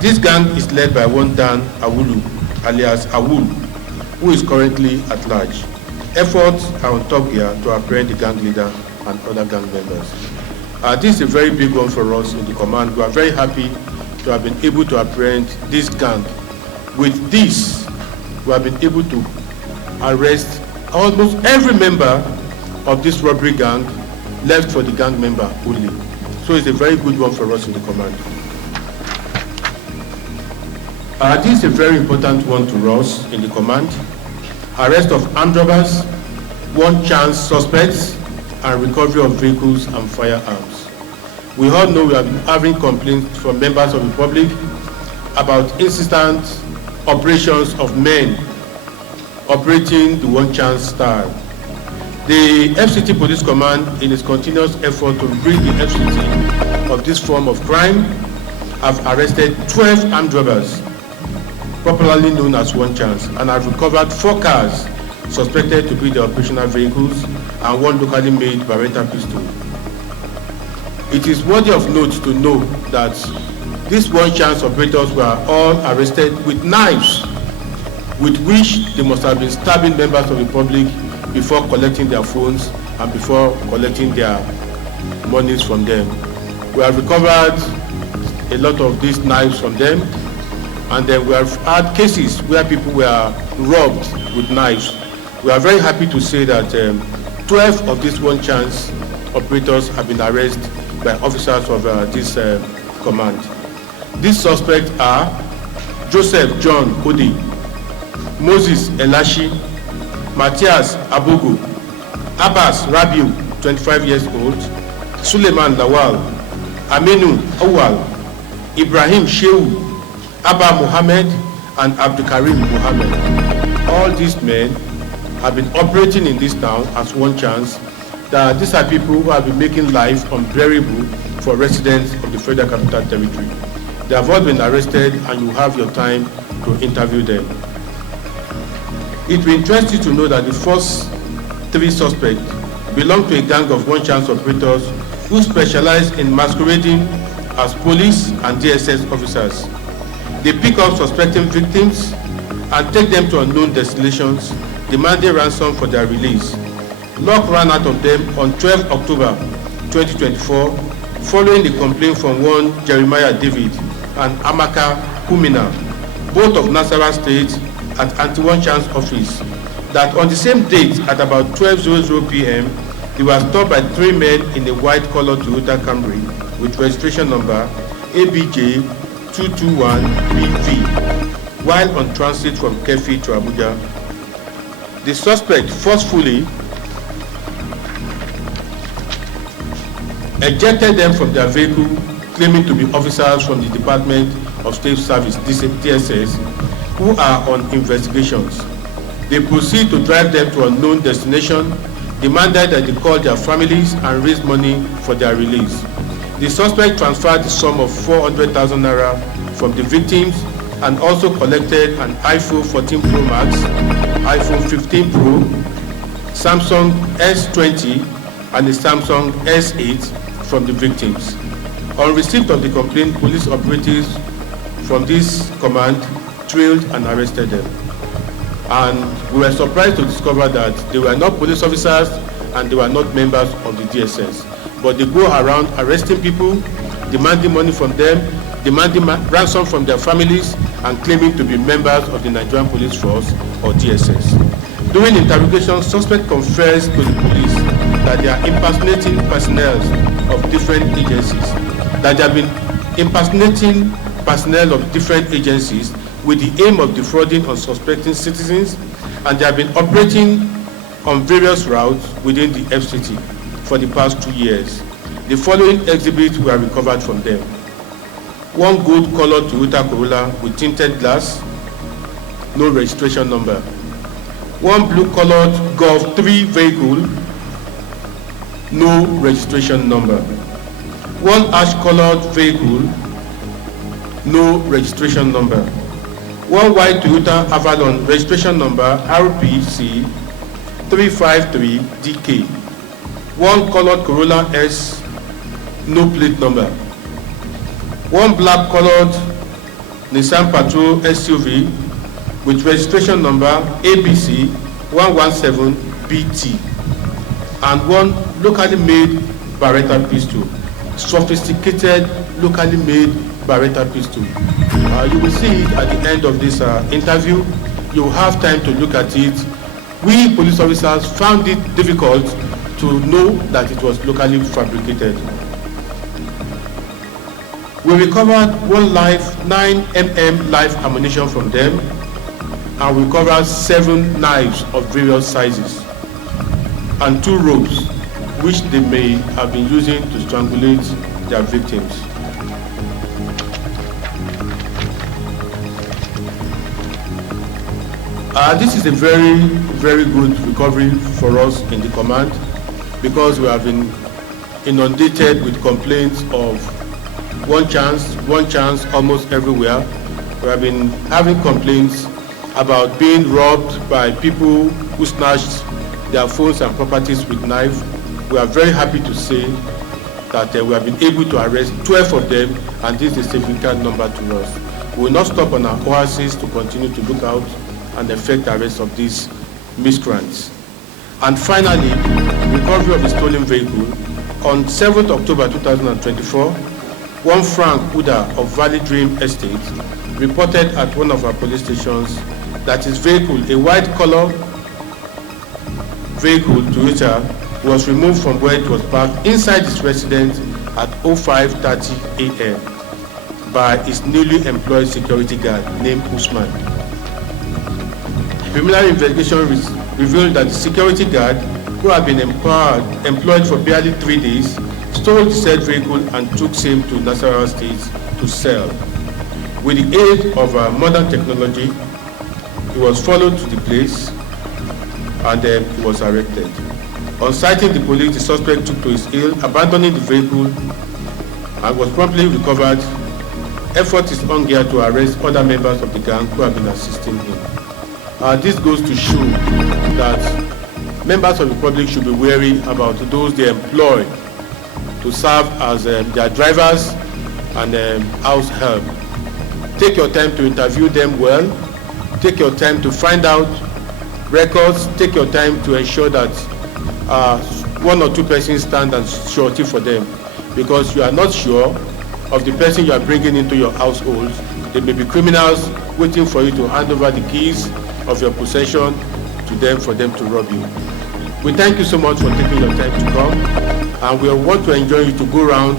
This gang is led by one Dan Awulu, alias Awulu, who is currently at large. Efforts are on top gear to apprehend the gang leader and other gang members. This is a very big one for us in the command. We are very happy to have been able to apprehend this gang. With this, we have been able to arrest almost every member of this robbery gang, left for the gang member only. So it's a very good one for us in the command. This is a very important one to us in the command. Arrest of armed robbers, one chance suspects, and recovery of vehicles and firearms. We all know we have been having complaints from members of the public about insistent operations of men operating the one chance style. The FCT Police Command, in its continuous effort to rid the FCT of this form of crime, have arrested 12 armed robbers, popularly known as one chance, and have recovered 4 cars suspected to be the operational vehicles and 1 locally made Beretta pistol. It is worthy of note to know that these one chance operators were all arrested with knives, with which they must have been stabbing members of the public before collecting their phones and before collecting their monies from them. We have recovered a lot of these knives from them, and then we have had cases where people were robbed with knives. We are very happy to say that 12 of these one chance operators have been arrested by officers of this command. These suspects are Joseph John Kodi, Moses Elashi, Matthias Abogo, Abbas Rabiu, 25 years old, Suleiman Lawal, Aminu Awal, Ibrahim Shehu, Abba Mohammed, and Abdulkarim Mohammed. All these men have been operating in this town as one chance. That these are people who have been making life unbearable for residents of the Federal Capital Territory. They have all been arrested, and you have your time to interview them. It will interest you to know that the first 3 suspects belong to a gang of one chance operators who specialize in masquerading as police and DSS officers. They pick up suspecting victims and take them to unknown destinations, demanding ransom for their release. Luck ran out of them on 12 October 2024 following the complaint from one Jeremiah David and Amaka Kumina, both of Nasarawa State, at Anti-One Chance office, that on the same date at about 12:00 p.m. they were stopped by 3 men in a white-colored Toyota Camry with registration number ABJ 221BV while on transit from Kefi to Abuja. The suspect forcefully ejected them from their vehicle, claiming to be officers from the Department of State Service, DSS, who are on investigations. They proceed to drive them to a known destination, demanded that they call their families and raise money for their release. The suspect transferred the sum of 400,000 naira from the victims and also collected an iPhone 14 Pro Max, iPhone 15 Pro, Samsung S20, and a Samsung S8 from the victims. On receipt of the complaint, police operatives from this command trailed and arrested them. And we were surprised to discover that they were not police officers and they were not members of the DSS. But they go around arresting people, demanding money from them, demanding ransom from their families, and claiming to be members of the Nigerian Police Force or DSS. During interrogation, suspect confessed to the police that they are impersonating personnel of different agencies, that they have been impersonating personnel of different agencies with the aim of defrauding unsuspecting citizens, and they have been operating on various routes within the FCT for the past 2 years. The following exhibits were recovered from them. 1 gold-colored Toyota Corolla with tinted glass, no registration number. 1 blue-colored Golf 3 vehicle, no registration number. 1 ash-colored vehicle, no registration number. 1 white Toyota Avalon, registration number RPC 353DK. 1 colored Corolla S, no plate number. 1 black colored Nissan Patrol SUV with registration number ABC 117BT, and one locally made Beretta pistol, sophisticated locally made Beretta pistol. You will see it at the end of this interview. You will have time to look at it. We police officers found it difficult to know that it was locally fabricated. We recovered one live 9mm live ammunition from them, and we recovered 7 knives of various sizes and 2 ropes which they may have been using to strangulate their victims. This is a very, very good recovery for us in the command, because we have been inundated with complaints of one chance almost everywhere. We have been having complaints about being robbed by people who snatched their phones and properties with knives. We are very happy to say that we have been able to arrest 12 of them, and this is a significant number to us. We will not stop on our courses to continue to look out and effect the arrest of these miscreants. And finally, recovery of a stolen vehicle. On 7th October 2024, one Frank Uda of Valley Dream Estate reported at one of our police stations that his vehicle, a white color vehicle Toyota, was removed from where it was parked inside his residence at 05:30 a.m. by his newly employed security guard named Usman. Preliminary investigation revealed that the security guard, who had been employed for barely 3 days, stole the said vehicle and took same to Nasarawa State to sell. With the aid of modern technology, he was followed to the place and he was arrested. On sighting the police, the suspect took to his ill, abandoning the vehicle, and was promptly recovered. Effort is on gear to arrest other members of the gang who have been assisting him. This goes to show that members of the public should be wary about those they employ to serve as their drivers and house help. Take your time to interview them well. Take your time to find out records. Take your time to ensure that 1 or 2 persons stand and surety for them, because you are not sure of the person you are bringing into your household. There may be criminals waiting for you to hand over the keys of your possession to them for them to rob you. We thank you so much for taking your time to come, and we want to enjoy you to go around